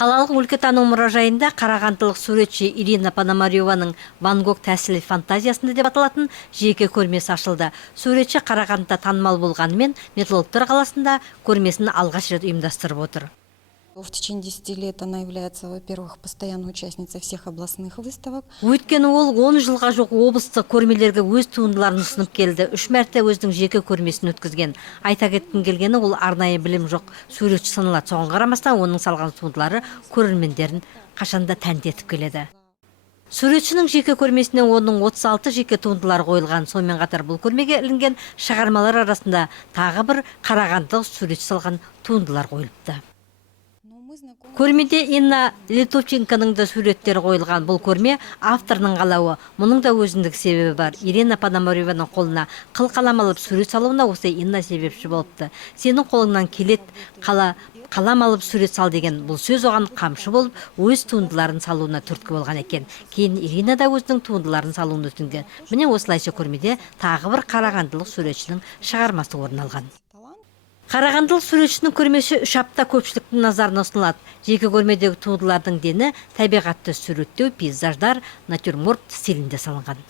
Қалалық өлкетану мұражайында қарағандылық суретші Ирина Пономареваның Ван Гог тәсілі фантазиясында деп аталатын жеке көрмесі ашылды. Суретші Қарағандыда танымал болғанымен, Металлургтер қаласында көрмесін алғаш рет ұйымдастырып отыр. В течение 10 лет она является, во-первых, постоянной участницей всех областных выставок. Өйткені ол 10 жылға жоқ облыстық көрмелерге өз туындыларын ұсынып келді. 3 мәрте өзінің жеке көрмесін өткізген. Айта кеткім келгені, ол арнайы білім жоқ суретші саналады. Соған қарамастан оның салған туындылары көрермендерін қашанда тәнті етіп келеді. Суретшінің жеке көрмесіне оның 36 жеке туындылар қойылған. Сонымен қатар бұл көрмеге ілінген шығармалар арасында тағы бір қарағандылық суретші салған туындылар қойылыпты. Көрмеде Инна Литовченконың да суреттері қойылған. Бұл көрме авторының қалауы. Мұның да өзіндік себебі бар. Ирина Пономареваның қолына қыл қалам алып сурет салуына осы Инна себепші болыпты. Сенің қолыңнан келет қалам алып сурет сал деген бұл сөз оған қамшы болып, өз туындыларын салуына түрткі болған екен. Кейін Ирина да өзінің туындыларын салуын өтінген. Міне осылайша көрмеде тағы бір қарағандылық суретшінің шығармасы орын алған. Қарағандылық суретшінің көрмесі 3 апта көпшіліктің назарына ұсынылады. Жеке көрмедегі туындылардың дені табиғатты суреттеу, пейзаждар, натюрморт стилінде салынған.